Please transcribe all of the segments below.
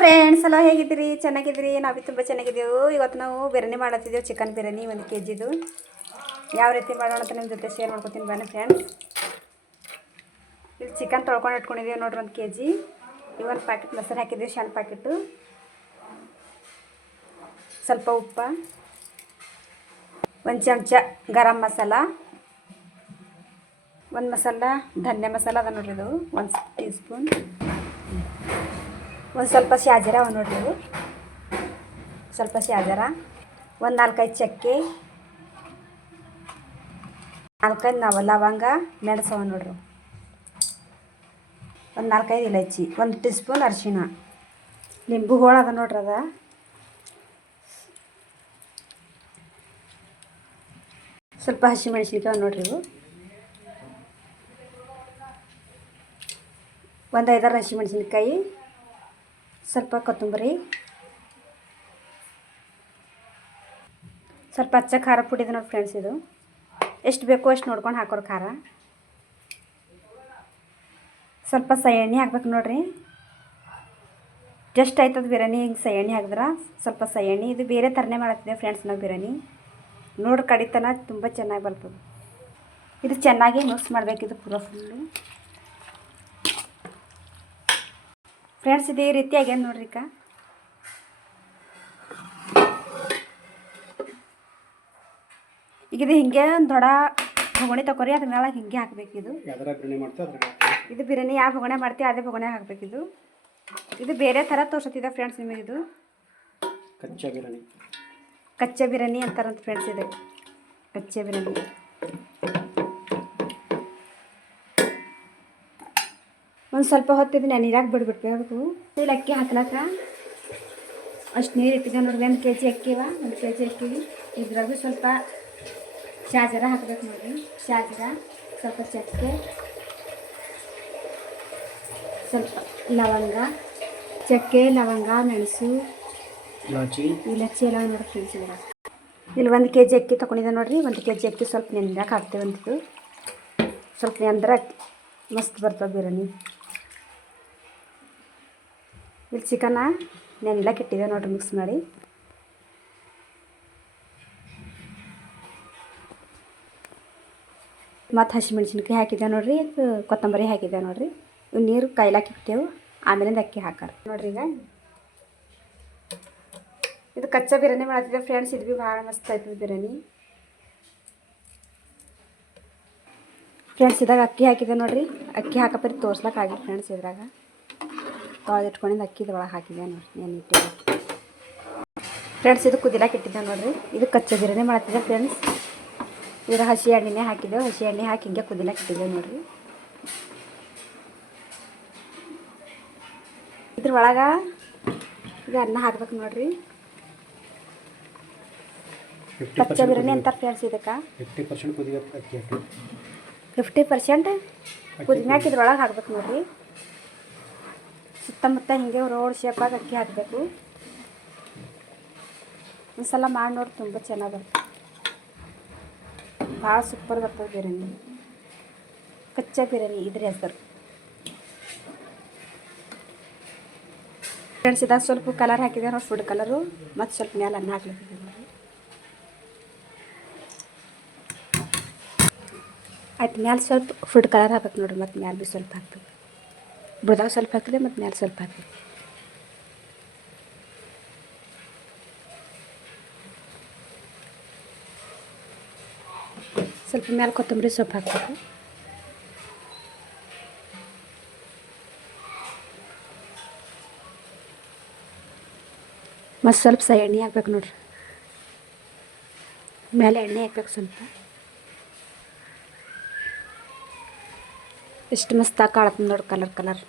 Friends ಎಲ್ಲ ಹೇಗಿದ್ದೀರಿ? ಚೆನ್ನಾಗಿದ್ದೀರಿ? ನಾವು ತುಂಬ ಚೆನ್ನಾಗಿದ್ದೀವಿ. ಇವತ್ತು ನಾವು ಬಿರಿಯಾನಿ ಮಾಡತ್ತಿದ್ದೇವೆ ಚಿಕನ್ ಬಿರಿಯಾನಿ ಒಂದು ಕೆ ಜಿದು ಯಾವ ರೀತಿ ಮಾಡೋಣ ಅಂತ ನಿಮ್ಮ ಜೊತೆ ಶೇರ್ ಮಾಡ್ಕೊತೀನಿ ಬನ್ನಿ ಫ್ರೆಂಡ್ಸ್ ಇಲ್ಲಿ ಚಿಕನ್ ತೊಳ್ಕೊಂಡು ಇಟ್ಕೊಂಡಿದ್ದೀವಿ ನೋಡ್ರಿ ಒಂದು ಕೆ ಜಿ ಒಂದು ಪ್ಯಾಕೆಟ್ ಮೊಸರು ಹಾಕಿದ್ದೀವಿ, ಸಣ್ಣ ಪ್ಯಾಕೆಟು ಸ್ವಲ್ಪ ಉಪ್ಪ. ಒಂದು ಚಮಚ ಗರಂ ಮಸಾಲ. ಒಂದು ಮಸಾಲ ಧನ್ಯ ಮಸಾಲ ಅದ ನೋಡ್ರಿ ಇದು. ಒಂದು ಟೀ ಸ್ಪೂನ್ ಒಂದು ಸ್ವಲ್ಪ ಶಾಜರ ಅವ ನೋಡ್ರಿ ಸ್ವಲ್ಪ ಶಾಜರ ಒಂದು ನಾಲ್ಕೈದು ಚಕ್ಕೆ, ನಾಲ್ಕೈದು ನಾವು ಲವಂಗ, ಮೆಣಸವ ನೋಡ್ರಿ ಒಂದು ನಾಲ್ಕೈದು ಇಲೈಚಿ, ಒಂದು ಟೀ ಸ್ಪೂನ್ ಅರಿಶಿಣ. ನಿಂಬು ಅದ ನೋಡ್ರಿ ಅದ. ಸ್ವಲ್ಪ ಹಸಿ ಮೆಣಸಿನ್ಕಾಯಿ ನೋಡ್ರಿ ಇವು. ಒಂದು ಐದಾರು ಹಸಿ ಮೆಣಸಿನ್ಕಾಯಿ ಸ್ವಲ್ಪ ಕೊತ್ತಂಬರಿ. ಸ್ವಲ್ಪ ಹಚ್ಚ ಖಾರ ಪುಡಿ ಇದೆ ನೋಡಿ ಫ್ರೆಂಡ್ಸ್ ಇದು. ಎಷ್ಟು ಬೇಕೋ ಅಷ್ಟು ನೋಡ್ಕೊಂಡು ಹಾಕೋರು ಖಾರ. ಸ್ವಲ್ಪ ಸೈಯಣ್ಣೆ ಹಾಕ್ಬೇಕು ನೋಡ್ರಿ. ಜಸ್ಟ್ ಆಯ್ತದ ಬಿರಿಯಾನಿ, ಹಿಂಗೆ ಸೈಹಣ್ಣಿ ಹಾಕಿದ್ರೆ ಸ್ವಲ್ಪ ಸೈಯಣ್ಣೆ ಇದು ಬೇರೆ ಥರನೇ ಮಾಡತ್ತಿದೆ ಫ್ರೆಂಡ್ಸ್ ನಾವು ಬಿರಿಯಾನಿ. ನೋಡಿ ಕಡಿತನ ತುಂಬ ಚೆನ್ನಾಗಿ ಬರ್ತದೆ. ಇದು ಚೆನ್ನಾಗಿ ಮಿಕ್ಸ್ ಮಾಡಬೇಕಿದು ಪೂರ ಫುಲ್ಲು ಫ್ರೆಂಡ್ಸ್ ಇದು ಈ ರೀತಿ ಆಗ್ಯಾನ ನೋಡ್ರಿ ಅಕ್ಕ? ಈಗ ಇದು ಹಿಂಗೆ ಒಂದು ದೊಡ್ಡ ಭಗೋಣಿ ತಗೋರಿ ಅದ್ರ ಮೇಲೆ ಹಿಂಗೆ ಹಾಕ್ಬೇಕು ಇದು. ಬಿರಿಯಾನಿ ಇದು ಯಾವ ಭಗೋಣೆ ಮಾಡ್ತೀವಿ ಅದೇ ಭಗೋಣೆ ಹಾಕ್ಬೇಕಿದು ಇದು. ಬೇರೆ ಥರ ತೋರ್ಸತ್ತಿದೆ ಫ್ರೆಂಡ್ಸ್ ನಿಮಗೆ ಇದು. ಕಚ್ಚಾ ಬಿರಿಯಾನಿ. ಕಚ್ಚಾ ಬಿರಿಯಾನಿ ಅಂತಾರಂತ ಫ್ರೆಂಡ್ಸ್ ಇದೆ. ಕಚ್ಚಾ ಬಿರಿಯಾನಿ. ಒಂದು ಸ್ವಲ್ಪ ಹೊತ್ತಿದ್ದು ನಾನು ನೀರಾಗಿ ಬಿಡ್ಬಿಟ್ಬೇಕು ಇಲ್ಲಿ ಅಕ್ಕಿ ಹಾಕ್ಲಾಕ ಅಷ್ಟು ನೀರು ಇಟ್ಟಿದ್ದೆ ನೋಡಿ ಒಂದು ಕೆ ಜಿ ಅಕ್ಕಿವ ಒಂದು ಕೆ ಜಿ ಅಕ್ಕಿ. ಇದ್ರಾಗ ಸ್ವಲ್ಪ ಶಾಜರ ಹಾಕ್ಬೇಕು ನೋಡಿರಿ. ಶಾಜರ ಸ್ವಲ್ಪ ಚಕ್ಕೆ ಸ್ವಲ್ಪ ಲವಂಗ ಚಕ್ಕೆ ಲವಂಗ ಮೆಣಸು. ಇಲಾಚಿ. ಇಲಚ್ಚಿ ಎಲ್ಲ ನೋಡಿ ಫ್ರೆಂಡ್ಸ್ ಇಲ್ಲಿ ಒಂದು ಕೆ ಜಿ ಅಕ್ಕಿ ತೊಗೊಂಡಿದ್ದೆ ನೋಡಿರಿ ಒಂದು ಕೆ ಜಿ ಅಕ್ಕಿ ಸ್ವಲ್ಪ ನೆಂದಾಗ ಹಾಕ್ತೇವೆ ಅಂತಿದ್ದು ಸ್ವಲ್ಪ ನೆಂದ್ರೆ ಮಸ್ತ್ ಬರ್ತದೆ ಬಿರಿಯಾನಿ. ಇಲ್ಲಿ ಚಿಕನ್ನ ನೆನೆಲ್ಲ ಇಟ್ಟಿದೆ ನೋಡ್ರಿ ಮಿಕ್ಸ್ ಮಾಡಿ. ಮತ್ತು ಹಸಿಮೆಣ್ಸಿನ್ಕಾಯಿ ಹಾಕಿದ್ದೆ ನೋಡ್ರಿ ಕೊತ್ತಂಬರಿ ಹಾಕಿದ್ದೆ ನೋಡ್ರಿ. ಇವು ನೀರು ಕೈಲಾಕಿ ಇಟ್ಟೇವು, ಆಮೇಲಿಂದ ಅಕ್ಕಿ ಹಾಕಾರ. ನೋಡ್ರಿ ಈಗ. ಇದು ಕಚ್ಚಾ ಬಿರಿಯಾನಿ ಮಾಡ್ತಿದ್ದೆ ಫ್ರೆಂಡ್ಸ್ ಇದು ಭೀ ಭಾಳ ಮಸ್ತ್ ಆಯ್ತದ ಬಿರಿಯಾನಿ. ಫ್ರೆಂಡ್ಸ್ ಇದಾಗ ಅಕ್ಕಿ ಹಾಕಿದೆ ನೋಡ್ರಿ. ಅಕ್ಕಿ ಹಾಕಪ್ಪ ತೋರ್ಸ್ಲಕ್ಕೆ ಆಗಿಲ್ಲ ಫ್ರೆಂಡ್ಸ್ ಇದ್ರಾಗ. ತೊಳೆದಿಟ್ಕೊಂಡಿದ್ದು ಅಕ್ಕಿ ಒಳಗೆ ಹಾಕಿದೆ ನೋಡಿ ಏನು ಇಟ್ಟಿದ್ದೆ ಫ್ರೆಂಡ್ಸ್ ಇದು ಕುದಿಲಾಕ ಇಟ್ಟಿದ್ದೆ ನೋಡಿರಿ. ಇದು ಕಚ್ಚಾ ಬಿರಿಯಾನಿ ಮಾಡ್ತಿದ್ದೆ ಫ್ರೆಂಡ್ಸ್ ಇದು ಹಸಿ ಎಣ್ಣೆನೇ ಹಾಕಿದ್ದೆವು ಹಸಿ ಎಣ್ಣೆ ಹಾಕಿ ಹಿಂಗೆ ಕುದಿಲಾಕ ನೋಡಿರಿ. ಇದ್ರ ಒಳಗೆ ಈಗ ಅನ್ನ ಹಾಕ್ಬೇಕು ನೋಡಿರಿ. ಕಚ್ಚ ಬಿರಿಯಾನಿ ಅಂತಾರೆ ಫ್ರೆಂಡ್ಸ್ ಇದಕ್ಕೆ. ಫಿಫ್ಟಿ ಪರ್ಸೆಂಟ್ ಫಿಫ್ಟಿ ಪರ್ಸೆಂಟ್ ಕುದಿಮ್ಯಾಕ ಇದ್ರೊಳಗೆ ಹಾಕ್ಬೇಕು ನೋಡ್ರಿ. ಸುತ್ತಮುತ್ತ ಹಿಂಗೆ ರೋಡ್ ಶೇಪಾಗಿ ಅಕ್ಕಿ ಹಾಕಬೇಕು. ಒಂದ್ಸಲ ಮಾಡಿ ನೋಡಿ ತುಂಬ ಚೆನ್ನಾಗಿ ಬರ್ತದೆ. ಭಾಳ ಸೂಪರ್ ಬರ್ತದೆ ಬಿರಿಯಾನಿ. ಕಚ್ಚಾ ಬಿರಿಯಾನಿ ಇದ್ರ ಹೆಸರು. ಫ್ರೆಂಡ್ಸ್ ಇದಾಗ ಸ್ವಲ್ಪ ಕಲರ್ ಹಾಕಿದೆ ನೋಡಿ ಫುಡ್ ಕಲರು ಮತ್ತು ಸ್ವಲ್ಪ ಮೇಲೆ ಅನ್ನ ಹಾಕ್ಲಿಕ್ಕೆ ಆಯ್ತು, ಮ್ಯಾಲೆ ಸ್ವಲ್ಪ ಫುಡ್ ಕಲರ್ ಹಾಕ್ಬೇಕು ನೋಡ್ರಿ, ಮತ್ತು ಮ್ಯಾಲೆ ಭೀ ಸ್ವಲ್ಪ ಹಾಕ್ಬೇಕು. ಬುಡದಾಗ ಸ್ವಲ್ಪ ಹಾಕಿದೆ ಮತ್ತು ಮ್ಯಾಲೆ ಸ್ವಲ್ಪ ಹಾಕಿದೆ. ಸ್ವಲ್ಪ ಮ್ಯಾಲೆ ಕೊತ್ತಂಬರಿ ಸೊಪ್ಪು ಹಾಕಬೇಕು. ಮತ್ತು ಸ್ವಲ್ಪ ಸಹ ಎಣ್ಣೆ ಹಾಕ್ಬೇಕು ನೋಡ್ರಿ. ಮೇಲೆ ಎಣ್ಣೆ ಹಾಕ್ಬೇಕು ಸ್ವಲ್ಪ. ಎಷ್ಟು ಮಸ್ತಾಗಿ ಕಾಳತ್ತ ನೋಡಿ ಕಲರ್ ಕಲರ್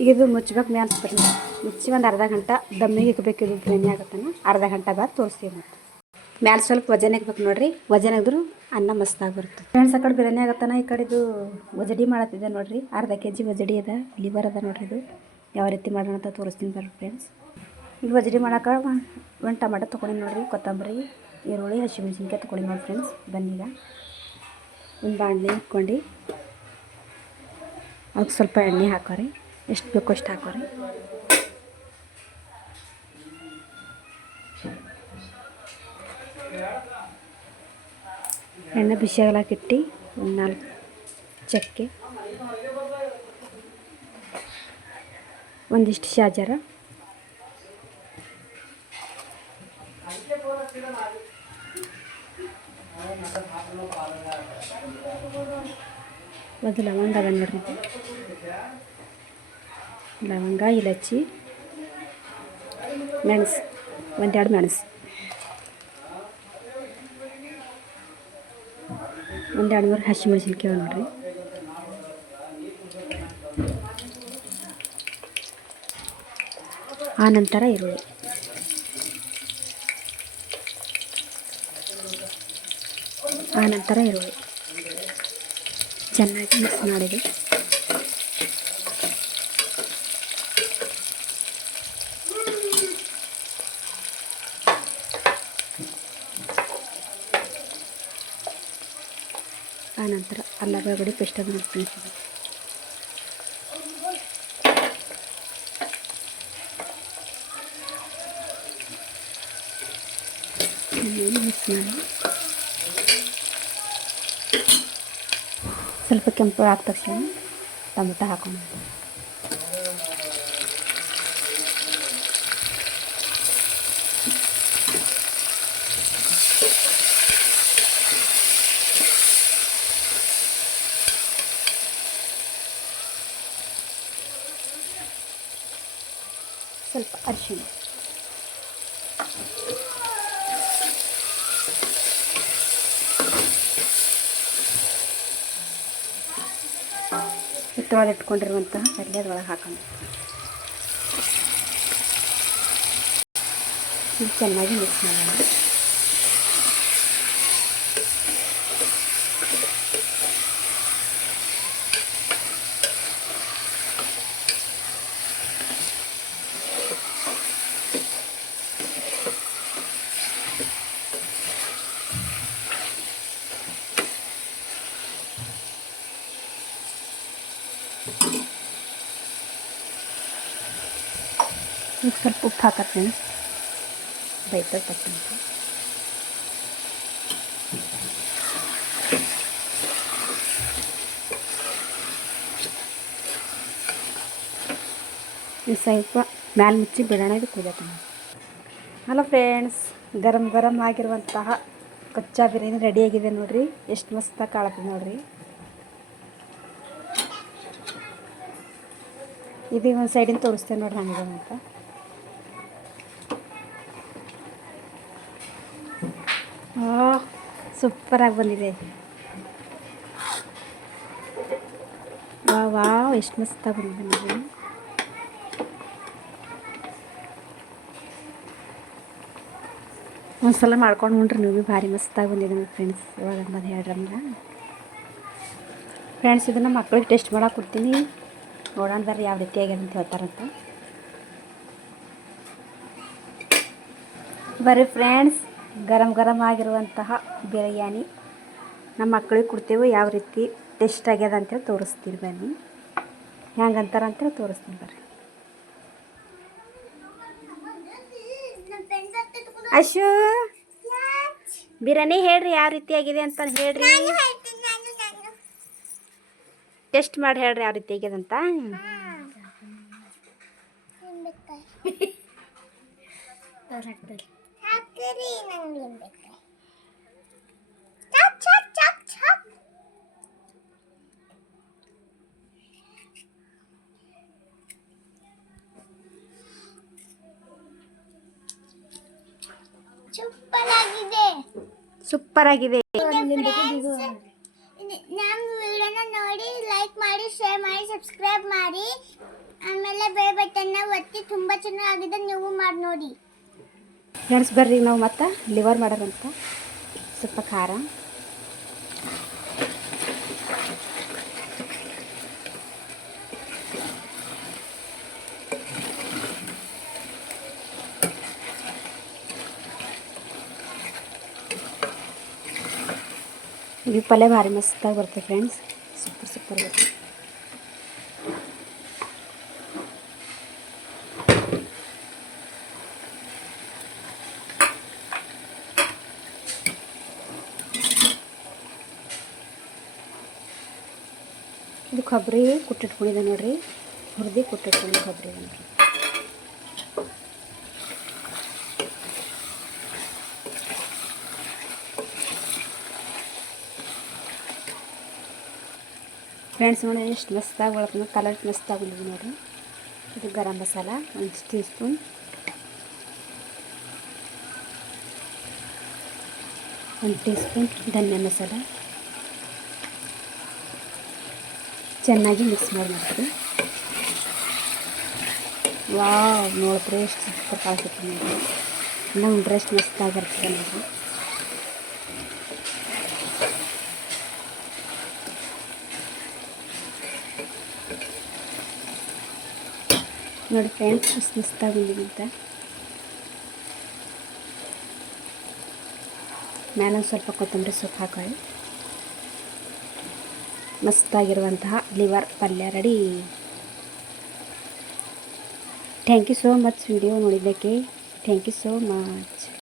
ಈಗ ಇದು ಮುಚ್ಚಬೇಕು ಮ್ಯಾಲ ಮುಚ್ಚಿ ಒಂದು ಅರ್ಧ ಗಂಟೆ ದಮ್ಮಿಗೆ ಇಕ್ಬೇಕು ಇದು ಬಿರಿಯಾನಿ ಆಗತ್ತಾನ. ಅರ್ಧ ಗಂಟೆ ಬಾದ್ ತೋರಿಸ್ತೀವಿ ಮತ್ತು. ಮ್ಯಾಲೆ ಸ್ವಲ್ಪ ವಜನ ಇಕ್ಬೇಕು ನೋಡ್ರಿ. ವಜನ ಇದ್ರು ಅನ್ನ ಮಸ್ತಾಗಿ ಬರುತ್ತೆ ಫ್ರೆಂಡ್ಸ್, ಆ ಕಡೆ ಬಿರಿಯಾನಿ ಆಗತ್ತಾನ, ಈ ಕಡೆ ಇದು ಒಜಡಿ ಮಾಡತ್ತಿದೆ ನೋಡ್ರಿ. ಅರ್ಧ ಕೆ ಜಿ ಒಜಡಿ ಅದ, ಲಿವರ್ ಅದ ನೋಡ್ರಿ ಇದು. ಯಾವ ರೀತಿ ಮಾಡೋಣ ಅಂತ ತೋರಿಸ್ತೀನಿ ಬರ್ರಿ ಫ್ರೆಂಡ್ಸ್. ಈಗ ಒಜಡಿ ಮಾಡೋಕೆ ಒಂದು ಟಮಾಟೊ ತೊಗೊಂಡು ನೋಡ್ರಿ, ಕೊತ್ತಂಬರಿ, ಈರುಳ್ಳಿ, ಹಸಿಮೆಣಸಿನ್ಕಾಯಿ ತೊಗೊಂಡು ನೋಡಿ ಫ್ರೆಂಡ್ಸ್. ಬನ್ನೀಗ ಒಂದು ಬಾಣಲೆ ಇಟ್ಕೊಂಡು ಅದಕ್ಕೆ ಸ್ವಲ್ಪ ಎಣ್ಣೆ ಹಾಕೋರಿ. ಎಷ್ಟು ಬೇಕೋ ಅಷ್ಟು ಹಾಕೋರಿ. ಎಣ್ಣೆ ಬಿಸಿಯಾಗಲಾಕಿಟ್ಟು ಒಂದು ನಾಲ್ಕು ಚಕ್ಕೆ. ಒಂದಿಷ್ಟು ಶಾಜರ. ಒಂದು ಲವಂಗ ಅದ ನೋಡ್ರಿ. ಲವಂಗ, ಇಲಚ್ಚಿ, ಮೆಣಸು, ಒಂದೆರಡು ಮೆಣಸು. ಒಂದೆರಡು ಮೂರು ಹಸಿಮೆಣಸಿನ್ಕಾಯಿ ನೋಡ್ರಿ. ಆನಂತರ ನಂತರ ಈರುಳ್ಳಿ. ಆ ಇರುವೆ ಚೆನ್ನಾಗಿ ಮಿಕ್ಸ್ ಮಾಡಿದೆ. ಆನಂತರ ನಂತರ ಅಲ್ಲ ಬೆಳಗಡೆ ಪೇಸ್ಟ್ ಅದನ್ನು ಹಾಕ್ತೀನಿ. ಮಿಕ್ಸ್ ಮಾಡಿ. ಸ್ವಲ್ಪ ಕೆಂಪು ಆದ ತಕ್ಷಣ ಟೊಮೆಟೊ ಹಾಕೊಂಡು ಸ್ವಲ್ಪ ಅರಿಶಿಣ ಹಿಟ್ಟೊಳಗೆ ಇಟ್ಕೊಂಡಿರುವಂತಹ ಕಡಲೆ ಅದ್ರೊಳಗೆ ಹಾಕೋಣ. ಚೆನ್ನಾಗಿ ಮಿಕ್ಸ್ ಮಾಡೋಣ. ಈಗ ಸ್ವಲ್ಪ ಉಪ್ಪು ಹಾಕತ್ತೀನಿ ಬೈತಾ ತಕ್ಕಂತೆ ಸ್ವಲ್ಪ ಮ್ಯಾಲೆ ಮುಚ್ಚಿ ಬಿಡೋಣ ಇದು ಕುದಿಯತ್ತೆ ಹಲೋ ಫ್ರೆಂಡ್ಸ್ ಗರಂ ಗರಂ ಆಗಿರುವಂತಹ ಕಚ್ಚಾ ಬಿರಿಯಾನಿ ರೆಡಿಯಾಗಿದೆ ನೋಡಿರಿ. ಎಷ್ಟು ಮಸ್ತಾಗಿ ಕಾಳತ್ತೆ ನೋಡ್ರಿ. ಇದು ಒಂದು ಸೈಡಿಂದ ತೋರಿಸ್ತೇನೆ ನೋಡ್ರಿ ಹಂಗೆ ಅಂತ. ಸೂಪರಾಗಿ ಬಂದಿದೆ. ವಾ ವಾ ಎಷ್ಟು ಮಸ್ತಾಗಿ ಬಂದಿದೆ ನೋಡಿ. ಒಂದ್ಸಲ ಮಾಡ್ಕೊಂಡು ಉಂಡ್ರಿ ನೀವು ಭಾರಿ ಮಸ್ತಾಗಿ ಬಂದಿದೆ ನಮ್ಮ ಫ್ರೆಂಡ್ಸ್ ಇವಾಗ ಅನ್ನೋದು ಹೇಳ್ರಮ್ರ ಫ್ರೆಂಡ್ಸ್ ಇದನ್ನು ಮಕ್ಳಿಗೆ ಟೆಸ್ಟ್ ಮಾಡಕ್ಕೆ ಕೊಡ್ತೀನಿ. ನೋಡೋಣ ಬರ್ರಿ ಯಾವ ರೀತಿ ಆಗ್ಯದ ಅಂತ ಹೇಳ್ತಾರಂತ. ಬರ್ರಿ ಫ್ರೆಂಡ್ಸ್ ಗರಂ ಗರಂ ಆಗಿರುವಂತಹ ಬಿರಿಯಾನಿ. ನಮ್ಮ ಮಕ್ಕಳಿಗೆ ಕೊಡ್ತೇವೆ ಯಾವ ರೀತಿ ಟೇಸ್ಟ್ ಆಗ್ಯದ ಅಂತೇಳಿ ತೋರಿಸ್ತೀನಿ ಬನ್ನಿ. ಹೆಂಗೆ ಅಂತೇಳಿ ತೋರಿಸ್ತೀನಿ ಬರ್ರಿ. ಅಶು ಬಿರಿಯಾನಿ ಹೇಳ್ರಿ ಯಾವ ರೀತಿ ಆಗಿದೆ ಅಂತ ಹೇಳ್ರಿ. ಟೆಸ್ಟ್ ಮಾಡಿ ಹೇಳ್ರಿ ಯಾವ ರೀತಿ ಆಗ್ಯದಂತ ಸೂಪರ್ ಆಗಿದೆ ಸೂಪರ್ ಆಗಿದೆ ನಮ್ಮ ವಿಡಿಯೋನ ನೋಡಿ ಲೈಕ್ ಮಾಡಿ ಶೇರ್ ಮಾಡಿ ಸಬ್ಸ್ಕ್ರೈಬ್ ಮಾಡಿ ಆಮೇಲೆ ಬೆಲ್ ಬಟನ್ನ ಒತ್ತಿ ತುಂಬ ಚೆನ್ನಾಗಿದೆ, ನೀವು ಮಾಡಿ ನೋಡಿ. ಫ್ರೆಂಡ್ಸ್, ಬರ್ರಿ ನಾವು ಮತ್ತೆ ಲಿವರ್ ಮಾಡೋರಂತ ಸ್ವಲ್ಪ ಖಾರ. ಇವು ಪಲ್ಯ ಭಾರಿ ಮಸ್ತಾಗಿ ಬರ್ತದೆ ಫ್ರೆಂಡ್ಸ್. ಸೂಪರ್ ಸೂಪರ್ ಬರುತ್ತೆ. ಕೊಬ್ಬರಿ ಕುಟ್ಟಿಟ್ಕೊಂಡಿದೆ ನೋಡ್ರಿ. ಹುರಿದು ಕುಟ್ಟಿಟ್ಕೊಂಡು ಕೊಬ್ಬರಿ ನೋಡಿರಿ. ಫ್ರೆಂಡ್ಸ್ ನೋಡಿ ಎಷ್ಟು ಮಸ್ತಾಗಿ ಒಳಗೆ ಕಲರ್ ಮಸ್ತಾಗಿ ಬಂದಿದೆ ನೋಡ್ರಿ. ಇದು ಗರಂ ಮಸಾಲ, ಒಂದು ಟೀ ಸ್ಪೂನ್ ಒಂದು ಟೀ ಸ್ಪೂನ್ ಧನ್ಯ ಮಸಾಲ. ಚೆನ್ನಾಗಿ ಮಿಕ್ಸ್ ಮಾಡಿ ಮಾಡ್ತೀವಿ ವಾವ್, ನೋಡಿದ್ರೆ ಎಷ್ಟು ಸೂಪರ್ ಕಾಣಿಸುತ್ತೆ ನೋಡಿ. ಇನ್ನೂ ಎಷ್ಟು ಮಸ್ತಾಗಿರ್ತದೆ ನೋಡಿ. ನೋಡಿ ಫ್ರೆಂಡ್ಸ್ ಎಷ್ಟು ಮಸ್ತಾಗಿ ಬಂದಿದೆ ಒಂದು ಸ್ವಲ್ಪ ಕೊತ್ತಂಬರಿ ಸೊಪ್ಪು ಹಾಕೊಳ್ಳಿ. ಮಸ್ತಾಗಿರುವಂತಹ ಲಿವರ್ ಪಲ್ಯ ready. Thank you so much video ನೋಡಿದ್ದಕ್ಕೆ ಥ್ಯಾಂಕ್ ಯು ಸೋ ಮಚ್